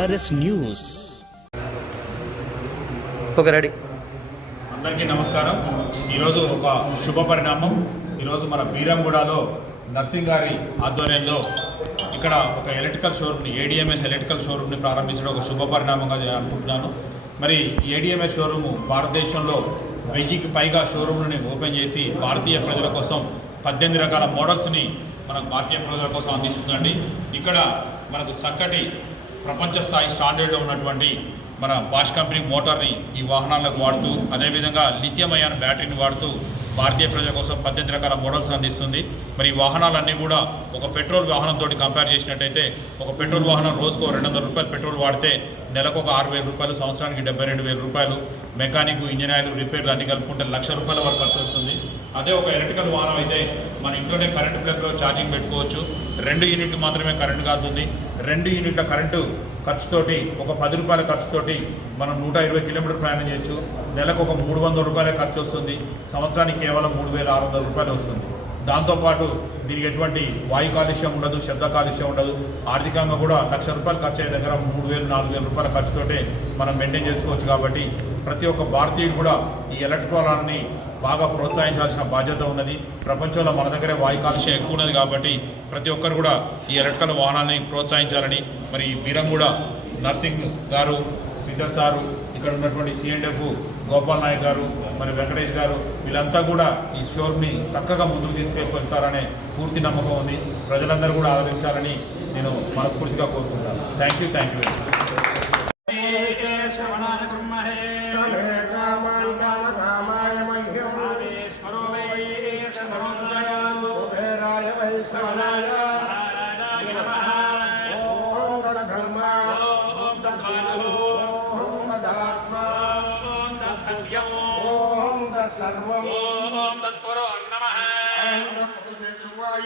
BRS news. Okay ready. అందరికీ నమస్కారం. ఈరోజు ఒక శుభ పరిణామం. ఈరోజు మన బీరంగూడలో నర్సింగ్ గారి ఆధ్వర్యంలో ఇక్కడ ఒక ఎలక్ట్రికల్ షోరూమ్ని ADMS ఎలక్ట్రికల్ షోరూమ్ని ప్రారంభించడం ఒక శుభ పరిణామంగా అనుకుంటున్నాను. మరి ADMS షోరూము భారతదేశంలో 1000కి పైగా షోరూమ్లని ఓపెన్ చేసి భారతీయ ప్రజల కోసం 18 రకాల మోడల్స్ని మనకు భారతీయ ప్రజల కోసం అందిస్తుందండి. ఇక్కడ మనకు చక్కటి ప్రపంచ స్థాయి స్టాండర్డ్లో ఉన్నటువంటి మన బాష్ కంపెనీ మోటార్ని ఈ వాహనాలకు వాడుతూ, అదేవిధంగా లిథియం అయాన్ బ్యాటరీని వాడుతూ భారతీయ ప్రజల కోసం 18 రకాల మోడల్స్ అందిస్తుంది. మరి ఈ వాహనాలన్నీ కూడా ఒక పెట్రోల్ వాహనంతో కంపేర్ చేసినట్టయితే ఒక పెట్రోల్ వాహనం రోజుకు 200 రూపాయలు పెట్రోల్ వాడితే నెలకు ఒక 6,000 రూపాయలు, సంవత్సరానికి 72,000 రూపాయలు, మెకానిక్ ఇంజన్ ఆయిల్ రిపేర్లు అన్ని కలుపుకుంటే 1,00,000 రూపాయల వరకు ఖర్చు వస్తుంది. అదే ఒక ఎలక్ట్రికల్ వాహనం అయితే మన ఇంట్లోనే కరెంటు ప్లగ్లో ఛార్జింగ్ పెట్టుకోవచ్చు. 2 యూనిట్లు మాత్రమే కరెంటు కాదుతుంది. 2 యూనిట్ల కరెంటు ఖర్చుతోటి ఒక 10 రూపాయల ఖర్చుతోటి మనం 120 కిలోమీటర్ ప్రయాణం చేయొచ్చు. నెలకు ఒక 300 రూపాయల ఖర్చు వస్తుంది. సంవత్సరానికి కేవలం 3,600 రూపాయలు వస్తుంది. దాంతోపాటు దీనికి ఎటువంటి వాయు కాలుష్యం ఉండదు, శబ్ద కాలుష్యం ఉండదు. ఆర్థికంగా కూడా 1,00,000 రూపాయలు ఖర్చు అయ్యే దగ్గర 3,000-4,000 రూపాయల ఖర్చుతోటే మనం మెయింటైన్ చేసుకోవచ్చు. కాబట్టి ప్రతి ఒక్క భారతీయుడు కూడా ఈ ఎలక్ట్రిక్ వాహనాన్ని బాగా ప్రోత్సహించాల్సిన బాధ్యత ఉన్నది. ప్రపంచంలో మన దగ్గరే వాయు కాలుష్యం ఎక్కువ ఉన్నది కాబట్టి ప్రతి ఒక్కరు కూడా ఈ ఎలక్ట్రికల్ వాహనాన్ని ప్రోత్సహించాలని మరి బీరంగూడ నర్సింగ్ గారు, శ్రీధర్ సారు, ఇక్కడ ఉన్నటువంటి C&F గోపాల్ నాయక్ గారు, మరి వెంకటేష్ గారు, వీళ్ళంతా కూడా ఈ షోరూమ్ని చక్కగా ముందుకు తీసుకెళ్తారనే పూర్తి నమ్మకం ఉంది. ప్రజలందరూ కూడా ఆదరించాలని నేను మనస్ఫూర్తిగా కోరుకుంటాను. Thank you very much. सर्वं ओम तत्पुरो नमः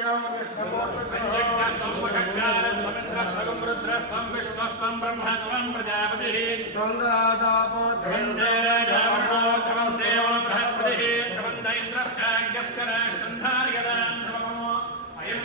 यज्ञस्तम शक्रास्तमिन्द्रस्तगं रुद्रस्तं विष्णुस्तं ब्रह्मत्वं प्रजापतिः चन्द्रादापोत्रवं देवो बृहस्पतिः त्रवन्त इन्द्रश्चाग्यश्च राष्ट्रन्धार्यदां नमो अयं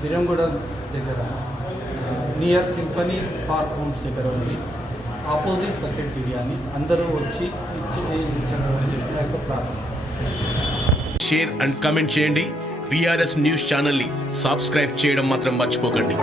బీరంగూడ దగ్గర నియర్ సింఫనీ పార్క్ హోమ్స్ దగ్గర ఉంది. ఆపోజిట్ బకెట్ బిర్యానీ అందరూ వచ్చి ఇచ్చే ప్రార్థన. షేర్ అండ్ కమెంట్ చేయండి. BRS న్యూస్ ఛానల్ని సబ్స్క్రైబ్ చేయడం మాత్రం మర్చిపోకండి.